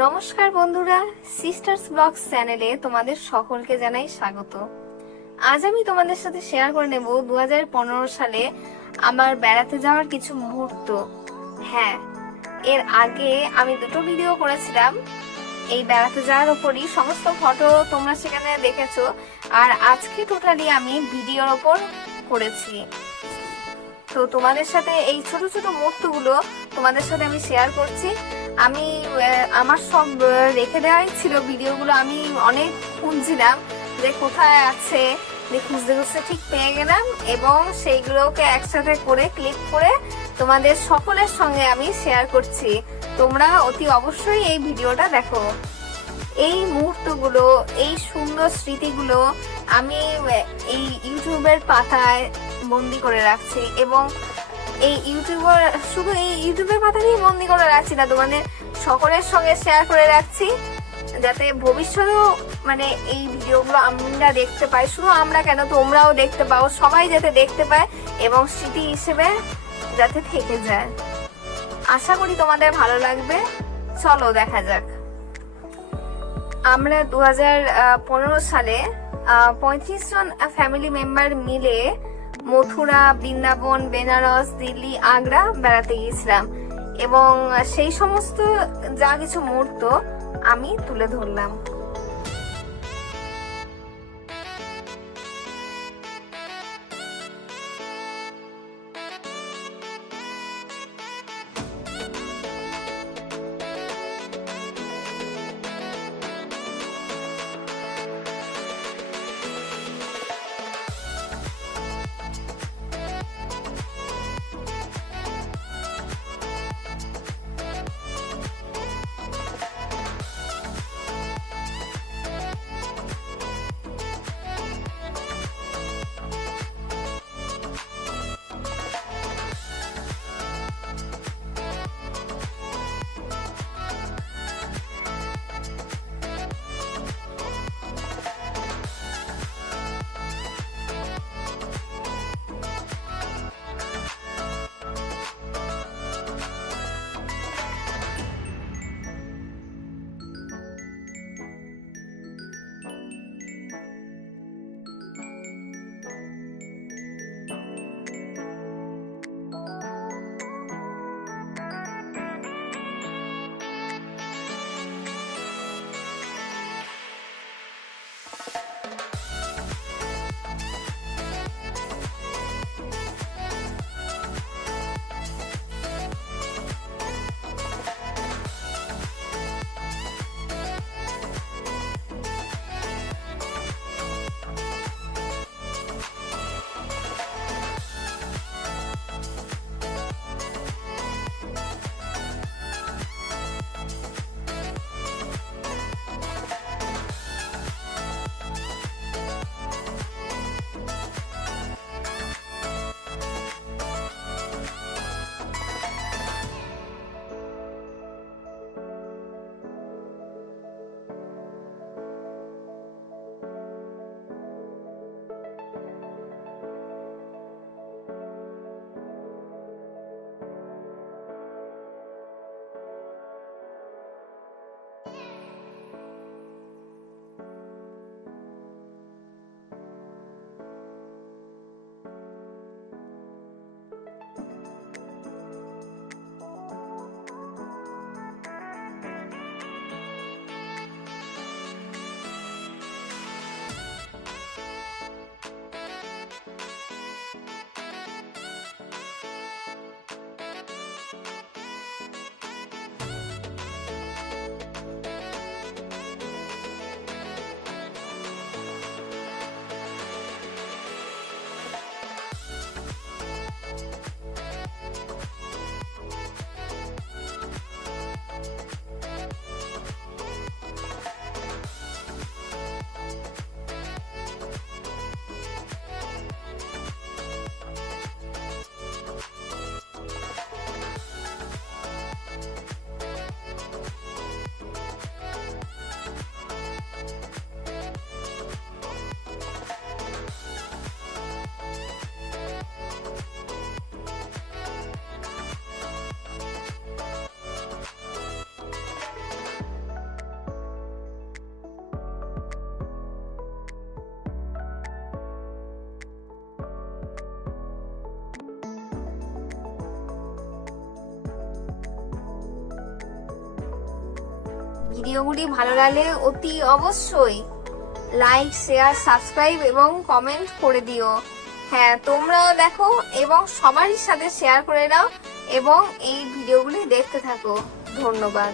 নমস্কার বন্ধুরা, sisters blogs চ্যানেলে তোমাদের সকলকে জানাই স্বাগত। আজ আমি তোমাদের সাথে শেয়ার করে নেব 2015 সালে আমার বেড়াতে যাওয়ার কিছু মুহূর্ত। হ্যাঁ, এর আগে আমি দুটো ভিডিও করেছিলাম এই বেড়াতে যাওয়ার উপরই, সমস্ত ফটো তোমরা সেখানে দেখেছো। আর আজকে টোটালি আমি ভিডিওর ওপর করেছি। তো তোমাদের সাথে এই ছোট ছোট মুহূর্তগুলো তোমাদের সাথে আমি শেয়ার করছি। আমি আমার সব রেখে দেওয়াই ছিল ভিডিওগুলো, আমি অনেক খুঁজছিলাম যে কোথায় আছে, যে খুঁজতে খুঁজতে ঠিক পেয়ে গেলাম এবং সেইগুলোকে একসাথে করে ক্লিক করে তোমাদের সকলের সঙ্গে আমি শেয়ার করছি। তোমরা অতি অবশ্যই এই ভিডিওটা দেখো। এই মুহূর্তগুলো, এই সুন্দর স্মৃতিগুলো আমি এই ইউটিউবের পাতায় বন্দি করে রাখছি এবং এই ইউটিউবের পাতাতেই বন্দি করে রাখছি না, তোমাদের সকলের সঙ্গে শেয়ার করে রাখছি, যাতে ভবিষ্যতেও এই ভিডিওগুলো আমরা দেখতে পাই। শুধু আমরা কেন, তোমরাও দেখতে পাও, সবাই যাতে দেখতে পায় এবং স্মৃতি হিসেবে যাতে থেকে যায়। আশা করি তোমাদের ভালো লাগবে। চলো দেখা যাক। আমরা 2015 সালে 35 জন ফ্যামিলি মেম্বার মিলে মথুরা, বৃন্দাবন, বেনারস, দিল্লি, আগ্রা বেড়াতে গিয়েছিলাম এবং সেই সমস্ত যা কিছু মুহূর্ত আমি তুলে ধরলাম। ভিডিওগুলি ভালো লাগলে অতি অবশ্যই লাইক, শেয়ার, সাবস্ক্রাইব এবং কমেন্ট করে দিও। হ্যাঁ, তোমরাও দেখো এবং সবারই সাথে শেয়ার করে দাও এবং এই ভিডিওগুলি দেখতে থাকো। ধন্যবাদ।